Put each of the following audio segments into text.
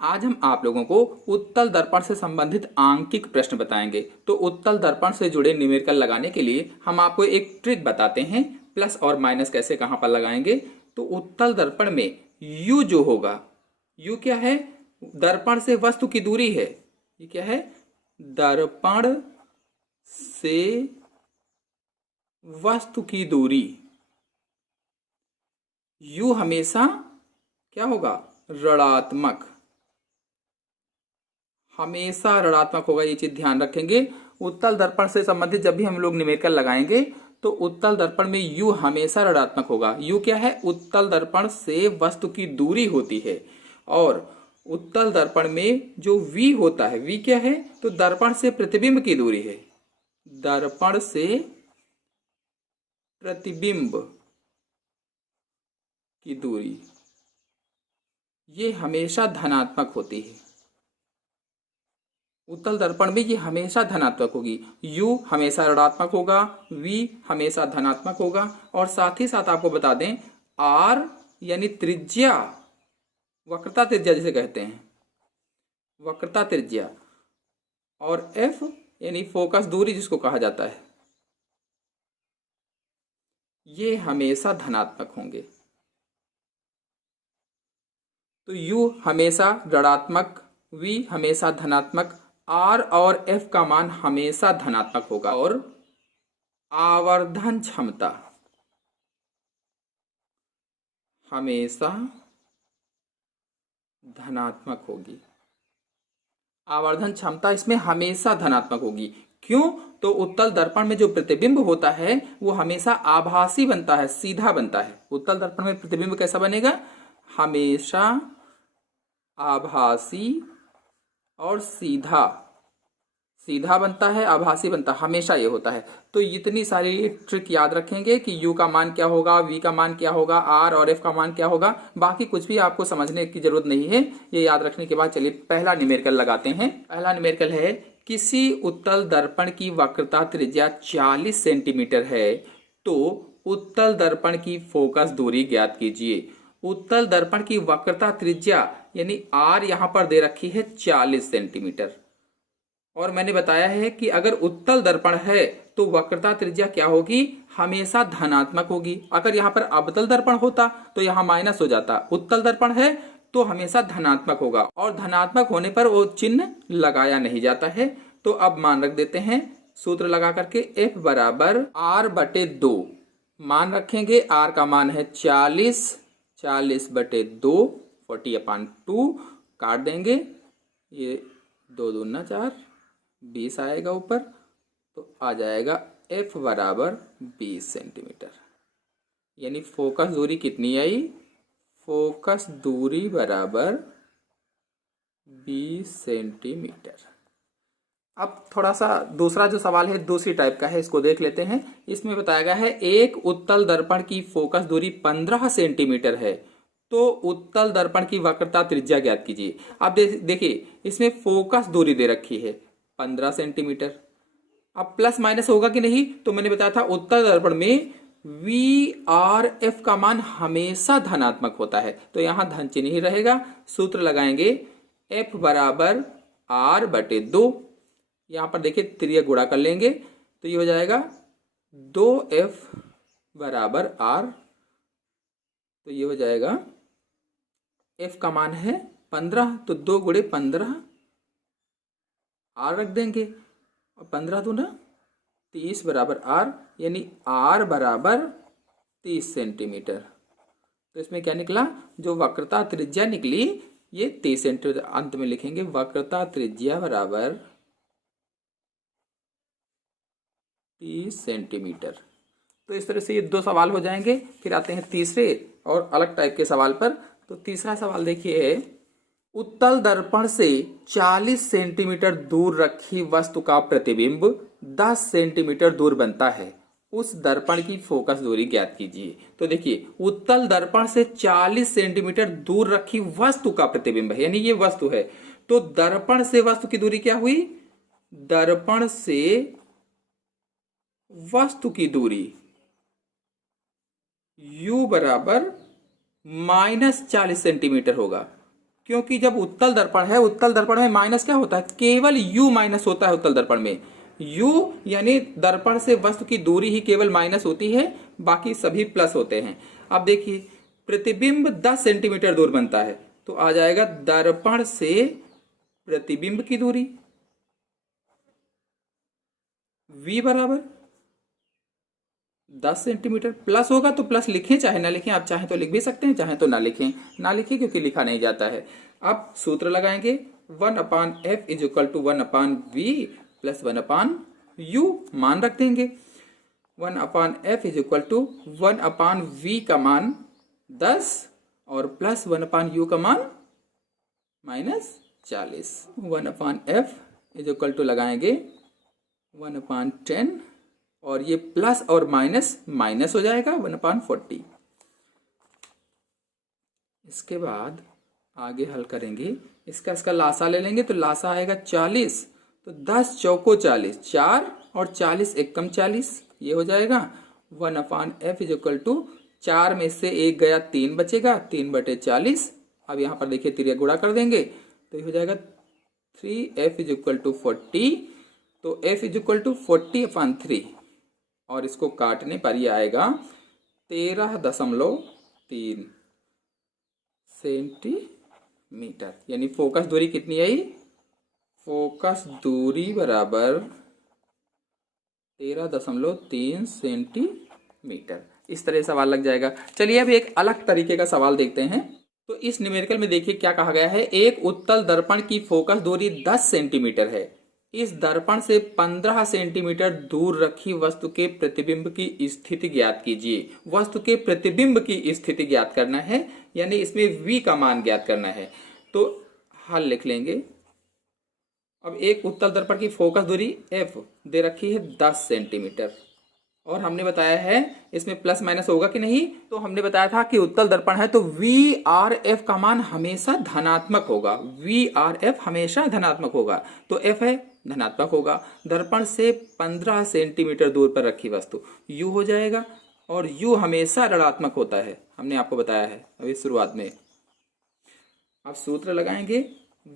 आज हम आप लोगों को उत्तल दर्पण से संबंधित आंकिक प्रश्न बताएंगे। तो उत्तल दर्पण से जुड़े न्यूमेरिकल लगाने के लिए हम आपको एक ट्रिक बताते हैं, प्लस और माइनस कैसे कहां पर लगाएंगे। तो उत्तल दर्पण में u जो होगा, u क्या है? दर्पण से वस्तु की दूरी है। ये क्या है? दर्पण से वस्तु की दूरी। u हमेशा क्या होगा? ऋणात्मक, हमेशा ऋणात्मक होगा। ये चीज ध्यान रखेंगे। उत्तल दर्पण से संबंधित जब भी हम लोग न्यूमेरिकल लगाएंगे तो उत्तल दर्पण में u हमेशा ऋणात्मक होगा। u क्या है? उत्तल दर्पण से वस्तु की दूरी होती है। और उत्तल दर्पण में जो v होता है, v क्या है? तो दर्पण से प्रतिबिंब की दूरी है। दर्पण से प्रतिबिंब की दूरी ये हमेशा धनात्मक होती है। उत्तल दर्पण में ये हमेशा धनात्मक होगी। u हमेशा ऋणात्मक होगा, v हमेशा धनात्मक होगा। और साथ ही साथ आपको बता दें, r यानी त्रिज्या, वक्रता त्रिज्या जिसे कहते हैं, वक्रता त्रिज्या, और f यानी फोकस दूरी जिसको कहा जाता है, ये हमेशा धनात्मक होंगे। तो u हमेशा ऋणात्मक, v हमेशा धनात्मक, r और f का मान हमेशा धनात्मक होगा। और आवर्धन क्षमता हमेशा धनात्मक होगी। आवर्धन क्षमता इसमें हमेशा धनात्मक होगी। क्यों? तो उत्तल दर्पण में जो प्रतिबिंब होता है वो हमेशा आभासी बनता है, सीधा बनता है। उत्तल दर्पण में प्रतिबिंब कैसा बनेगा? हमेशा आभासी और सीधा, सीधा बनता है, आभासी बनता है, हमेशा ये होता है। तो इतनी सारी ट्रिक याद रखेंगे कि u का मान क्या होगा, v का मान क्या होगा, r और f का मान क्या होगा। बाकी कुछ भी आपको समझने की जरूरत नहीं है। ये याद रखने के बाद चलिए पहला न्यूमेरिकल लगाते हैं। पहला न्यूमेरिकल है, किसी उत्तल दर्पण की वक्रता त्रिज्या 40 सेंटीमीटर है तो उत्तल दर्पण की फोकस दूरी ज्ञात कीजिए। उत्तल दर्पण की वक्रता त्रिज्या यानी r यहां पर दे रखी है 40 सेंटीमीटर। और मैंने बताया है कि अगर उत्तल दर्पण है तो वक्रता त्रिज्या क्या होगी? हमेशा धनात्मक होगी। अगर यहां पर अवतल दर्पण होता तो यहां माइनस हो जाता। उत्तल दर्पण है तो हमेशा धनात्मक होगा, और धनात्मक होने पर वो चिन्ह लगाया नहीं जाता है। तो अब मान रख देते हैं सूत्र लगा करके, F बराबर r/2 मान रखेंगे। r का मान है 40, 40/2, 40/2 काट देंगे। ये 2 दूना 4, 20 आएगा ऊपर, तो आ जाएगा F बराबर 20 सेंटीमीटर। यानी फोकस दूरी कितनी आई? फोकस दूरी बराबर 20 सेंटीमीटर। अब थोड़ा सा दूसरा जो सवाल है दूसरी टाइप का है, इसको देख लेते हैं। इसमें बताया गया है एक उत्तल दर्पण की फोकस दूरी 15 सेंटीमीटर है तो उत्तल दर्पण की वक्रता त्रिज्या ज्ञात कीजिए। अब देखिए इसमें फोकस दूरी दे रखी है 15 सेंटीमीटर। अब प्लस माइनस होगा कि नहीं? तो मैंने बताया था उत्तल दर्पण में V और F का मान हमेशा धनात्मक होता है, तो यहां धन चिन्ह ही रहेगा। सूत्र लगाएंगे, F बराबर r/2। यहां पर देखिए त्रिज्या गुणा कर लेंगे तो ये हो जाएगा 2F बराबर r। तो ये हो जाएगा, F का मान है 15, तो 2 गुणे 15 r रख देंगे, और 15 दूना 30 बराबर r, यानी r बराबर 30 सेंटीमीटर। तो इसमें क्या निकला? जो वक्रता त्रिज्या निकली ये 30 सेंटीमीटर। अंत में लिखेंगे वक्रता त्रिज्या बराबर 30 सेंटीमीटर। तो इस तरह से ये 2 सवाल हो जाएंगे। फिर आते हैं तीसरे और अलग टाइप के सवाल पर। तो तीसरा सवाल देखिए, उत्तल दर्पण से 40 सेंटीमीटर दूर रखी वस्तु का प्रतिबिंब 10 सेंटीमीटर दूर बनता है, उस दर्पण की फोकस दूरी ज्ञात कीजिए। तो देखिए उत्तल दर्पण से 40 सेंटीमीटर दूर रखी वस्तु का प्रतिबिंब है, यानी ये वस्तु है। तो दर्पण से वस्तु की दूरी क्या हुई? दर्पण से वस्तु की दूरी u बराबर -40 सेंटीमीटर होगा। क्योंकि जब उत्तल दर्पण है, उत्तल दर्पण में माइनस क्या होता है, केवल u माइनस होता है उत्तल दर्पण में। u यानी दर्पण से वस्तु की दूरी ही केवल माइनस होती है, बाकी सभी प्लस होते हैं। अब देखिए प्रतिबिंब 10 सेंटीमीटर दूर बनता है, तो आ जाएगा दर्पण से प्रतिबिंब की दूरी v बराबर 10 सेंटीमीटर। प्लस होगा तो प्लस लिखें चाहे ना लिखें, आप चाहें तो लिख भी सकते हैं, चाहें तो ना लिखें, ना लिखें क्योंकि लिखा नहीं जाता है। अब सूत्र लगाएंगे 1/f is equal to 1/v plus 1/u, मान रख देंगे 1/f is equal to 1/v का मान 10 और प्लस 1/u का मान -40। 1/f इज इक्वल टू लगाएंगे 1/10 और ये प्लस और माइनस माइनस हो जाएगा 1/40। इसके बाद आगे हल करेंगे, इसका लासा ले लेंगे तो लासा आएगा 40, तो 10 चौको 40, 4 और 40 एकम 40, ये हो जाएगा 1/f इज इक्वल टू 4 में से 1 गया 3 बचेगा, 3/40। अब यहाँ पर देखिए तिरिया गुणा कर देंगे तो ये हो जाएगा 3f इज इक्वल टू 40, तो f इज इक्वल टू 40/3 और इसको काटने पर ये आएगा 13.3 सेंटीमीटर। यानी फोकस दूरी कितनी आई, फोकस दूरी बराबर 13.3 सेंटीमीटर। इस तरह सवाल लग जाएगा। चलिए अब एक अलग तरीके का सवाल देखते हैं। तो इस न्यूमेरिकल में देखिए क्या कहा गया है, एक उत्तल दर्पण की फोकस दूरी 10 सेंटीमीटर है। इस दर्पण से 15 सेंटीमीटर दूर रखी वस्तु के प्रतिबिंब की स्थिति ज्ञात कीजिए। वस्तु के प्रतिबिंब की स्थिति ज्ञात करना है, यानी इसमें v का मान ज्ञात करना है। तो हल लिख लेंगे। अब एक उत्तल दर्पण की फोकस दूरी f दे रखी है 10 सेंटीमीटर और हमने बताया है इसमें प्लस माइनस होगा कि नहीं, तो हमने बताया था कि उत्तल दर्पण है तो VRF का मान हमेशा धनात्मक होगा। VRF हमेशा धनात्मक होगा, तो F है धनात्मक होगा। दर्पण से 15 सेंटीमीटर दूर पर रखी वस्तु U हो जाएगा और U हमेशा ऋणात्मक होता है, हमने आपको बताया है अभी शुरुआत में। अब सूत्र लगाएंगे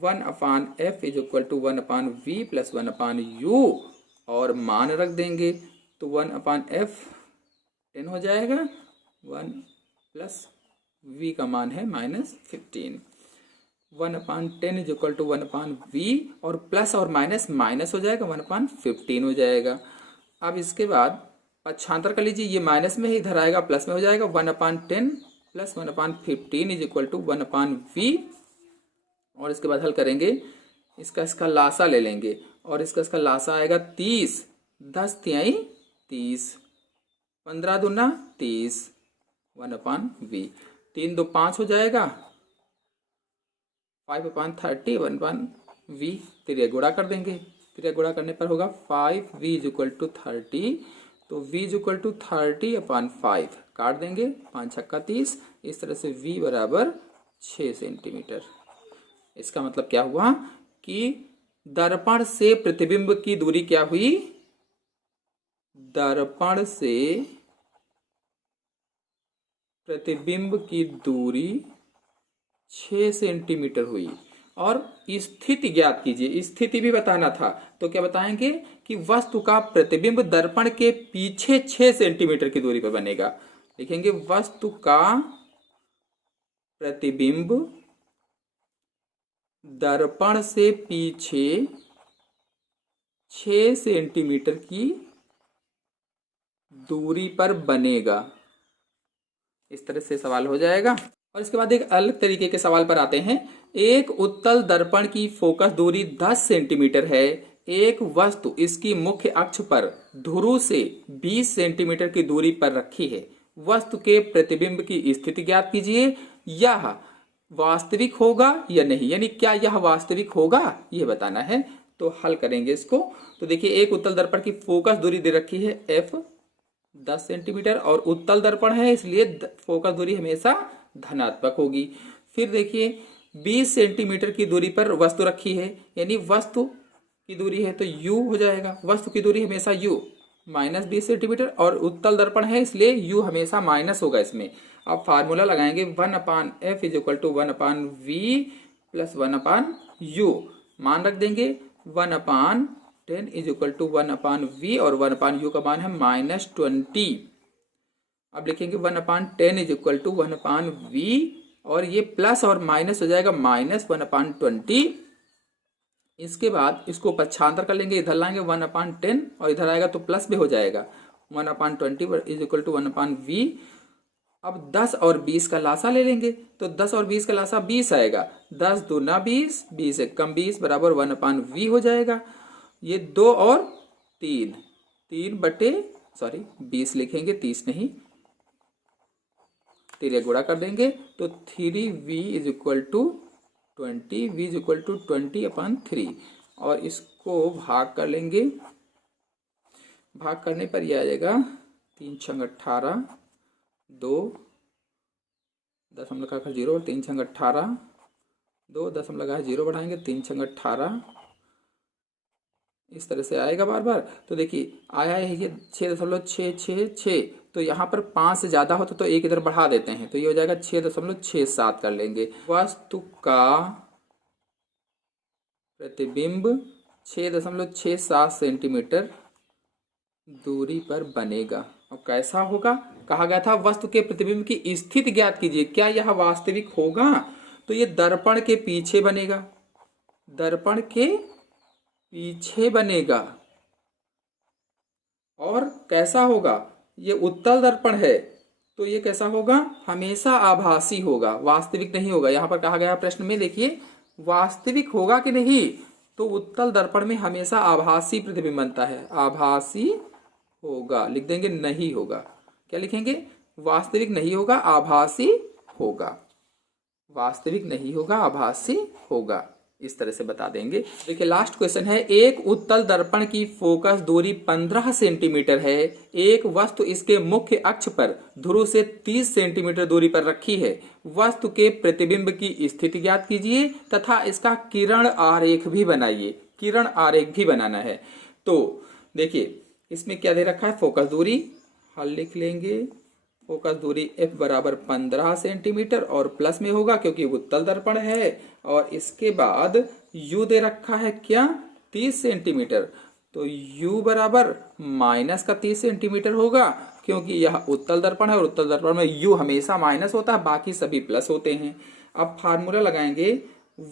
1/f is equal to 1/v plus 1/u और मान रख देंगे तो 1/f 10 हो जाएगा, 1 प्लस v का मान है -15। 1/10 इज इक्वल टू 1/v और प्लस और माइनस माइनस हो जाएगा, 1/15 हो जाएगा। अब इसके बाद पक्षांतर कर लीजिए, ये माइनस में ही इधर आएगा, प्लस में हो जाएगा 1/10 plus 1/15 is equal to 1/v और इसके बाद हल करेंगे, इसका लासा ले लेंगे और इसका लासा आएगा 30, 10 तिहाई 30, 15 दूना 30, 1/v, 3 2 5 हो जाएगा, 5/30 1/v, तिरिया गुणा कर देंगे। तिरिया गुणा करने पर होगा 5v इज इक्वल टू 30, तो v इज इक्वल टू 30/5 काट देंगे, 5 छक्का 30। इस तरह से v बराबर 6 सेंटीमीटर। इसका मतलब क्या हुआ कि दर्पण से प्रतिबिंब की दूरी क्या हुई, दर्पण से प्रतिबिंब की दूरी 6 सेंटीमीटर हुई। और स्थिति ज्ञात कीजिए, स्थिति भी बताना था, तो क्या बताएंगे कि वस्तु का प्रतिबिंब दर्पण के पीछे 6 सेंटीमीटर की दूरी पर बनेगा। लिखेंगे वस्तु का प्रतिबिंब दर्पण से पीछे 6 सेंटीमीटर की दूरी पर बनेगा। इस तरह से सवाल हो जाएगा। और इसके बाद एक अलग तरीके के सवाल पर आते हैं। एक उत्तल दर्पण की फोकस दूरी 10 सेंटीमीटर है। एक वस्तु इसकी मुख्य अक्ष पर ध्रुव से 20 सेंटीमीटर की दूरी पर रखी है। वस्तु के प्रतिबिंब की स्थिति ज्ञात कीजिए। यह वास्तविक होगा या नहीं, यानी क्या यह वास्तविक होगा यह बताना है। तो हल करेंगे इसको। तो देखिए एक उत्तल दर्पण की फोकस दूरी दे रखी है f 10 सेंटीमीटर और उत्तल दर्पण है इसलिए फोकस दूरी हमेशा धनात्मक होगी। फिर देखिए 20 सेंटीमीटर की दूरी पर वस्तु रखी है, यानी वस्तु की दूरी है तो u हो जाएगा। वस्तु की दूरी हमेशा u -20 सेंटीमीटर और उत्तल दर्पण है इसलिए u हमेशा माइनस होगा इसमें। अब फार्मूला लगाएंगे 1/f is equal to 1/v plus 1/u। मान रख देंगे 1/10 इज इक्वल टू 1/v और 1/u का मान है -20। अब लिखेंगे 1/10 इज इक्वल टू 1/v और ये प्लस और माइनस हो जाएगा -1/20। इसके बाद इसको पक्षांतर कर लेंगे, इधर लाएंगे 1/10 और इधर आएगा तो प्लस भी हो जाएगा 1/20 इज इक्वल टू 1/v। अब 10 और 20 का लासा ले लेंगे तो 10 और 20 का लासा 20 आएगा। 10 दूना 20, 20 एक कम 20 बराबर 1/v हो जाएगा। ये 2 और 3 20 लिखेंगे, 30 नहीं, 3 गुणा कर देंगे तो 3v is equal to 20, v is equal to 20/3 और इसको भाग कर लेंगे। भाग करने पर यह आ जाएगा 3 छंग 18, 2 दशमलव का 0 और 3 छंग 18, 2 दशमलव का 0 बढ़ाएंगे 3 छंग 18, इस तरह से आएगा बार बार। तो देखिए आया है ये 6.666, तो यहाँ पर 5 से ज्यादा हो तो एक इधर बढ़ा देते हैं तो ये हो जाएगा 6.67 कर लेंगे। वस्तु का प्रतिबिंब 6.67 सेंटीमीटर दूरी पर बनेगा। अब कैसा होगा, कहा गया था वस्तु के प्रतिबिंब की स्थिति ज्ञात कीजिए, क्या यह वास्तविक होगा? तो ये दर्पण के पीछे बनेगा, दर्पण के पीछे बनेगा। और कैसा होगा, ये उत्तल दर्पण है तो ये कैसा होगा, हमेशा आभासी होगा, वास्तविक नहीं होगा। यहां पर कहा गया प्रश्न में देखिए वास्तविक होगा कि नहीं, तो उत्तल दर्पण में हमेशा आभासी प्रतिबिंब बनता है, आभासी होगा। लिख देंगे नहीं होगा, क्या लिखेंगे, वास्तविक नहीं होगा आभासी होगा, वास्तविक नहीं होगा आभासी होगा, इस तरह से बता देंगे। देखिए लास्ट क्वेश्चन है, एक उत्तल दर्पण की फोकस दूरी 15 सेंटीमीटर है, एक वस्तु इसके मुख्य अक्ष पर ध्रुव से 30 सेंटीमीटर दूरी पर रखी है, वस्तु के प्रतिबिंब की स्थिति ज्ञात कीजिए तथा इसका किरण आरेख भी बनाइए। किरण आरेख भी बनाना है। तो देखिए इसमें क्या दे रखा है, फोकस दूरी, हल लिख लेंगे, फोकस दूरी f बराबर 15 सेंटीमीटर और प्लस में होगा क्योंकि उत्तल दर्पण है, और इसके बाद u दे रखा है क्या, 30 सेंटीमीटर, तो u बराबर माइनस का 30 सेंटीमीटर होगा क्योंकि यह उत्तल दर्पण है और उत्तल दर्पण में u हमेशा माइनस होता है, बाकी सभी प्लस होते हैं। अब फार्मूला लगाएंगे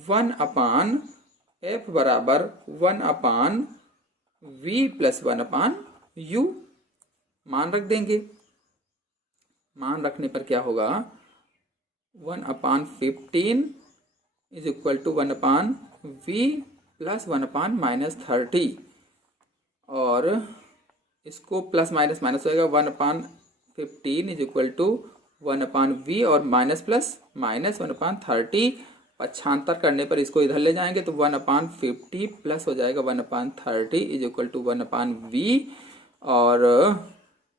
1/f बराबर 1/v प्लस 1/u। मान रख देंगे, मान रखने पर क्या होगा, 1/15 is equal to 1/v plus 1/-30 और इसको प्लस माइनस माइनस होगा, 1/15 इज इक्वल टू 1/v और माइनस प्लस माइनस 1/30। पक्षांतर करने पर इसको इधर ले जाएंगे तो 1/50 प्लस हो जाएगा 1/30 इज इक्वल टू 1/v और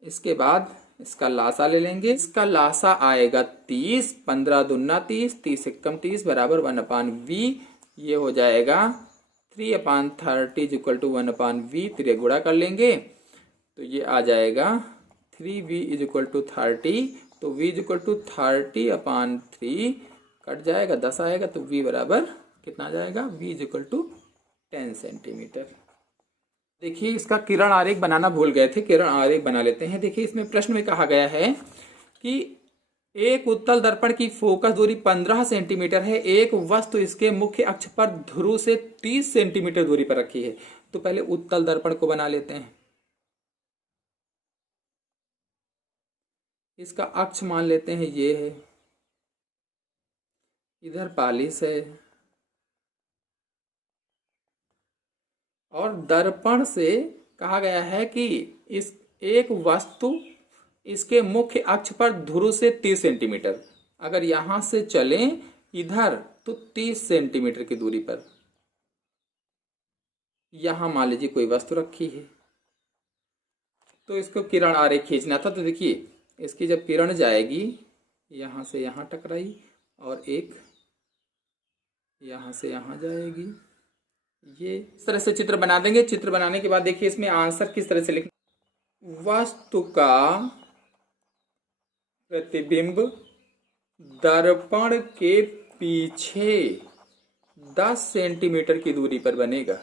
इसके बाद इसका लासा ले लेंगे। इसका लासा आएगा 30, 15 दूना 30, 30 एक कम 30 बराबर 1/v। ये हो जाएगा 3/30 इज इक्वल टू 1/v, 3 गुणा कर लेंगे तो ये आ जाएगा 3v इज इक्वल टू 30, तो v is equal to 30/3 cut जाएगा, 10 आएगा तो v बराबर कितना आ जाएगा, v is equal to 10 centimetre. देखिए इसका किरण आरेख बनाना भूल गए थे, किरण आरेख बना लेते हैं। देखिए इसमें प्रश्न में कहा गया है कि एक उत्तल दर्पण की फोकस दूरी 15 सेंटीमीटर है, एक वस्तु इसके मुख्य अक्ष पर ध्रुव से 30 सेंटीमीटर दूरी पर रखी है। तो पहले उत्तल दर्पण को बना लेते हैं, इसका अक्ष मान लेते हैं ये है, इधर 42 है और दर्पण से कहा गया है कि इस एक वस्तु इसके मुख्य अक्ष पर ध्रुव से 30 सेंटीमीटर, अगर यहां से चलें इधर तो 30 सेंटीमीटर की दूरी पर यहां मान लीजिए कोई वस्तु रखी है, तो इसको किरण आरेख खींचना था। तो देखिए इसकी जब किरण जाएगी यहां से यहां टकराई और एक यहां से यहां जाएगी, ये इस तरह से चित्र बना देंगे। चित्र बनाने के बाद देखिए इसमें आंसर किस तरह से लिखना, वस्तु का प्रतिबिंब दर्पण के पीछे 10 सेंटीमीटर की दूरी पर बनेगा।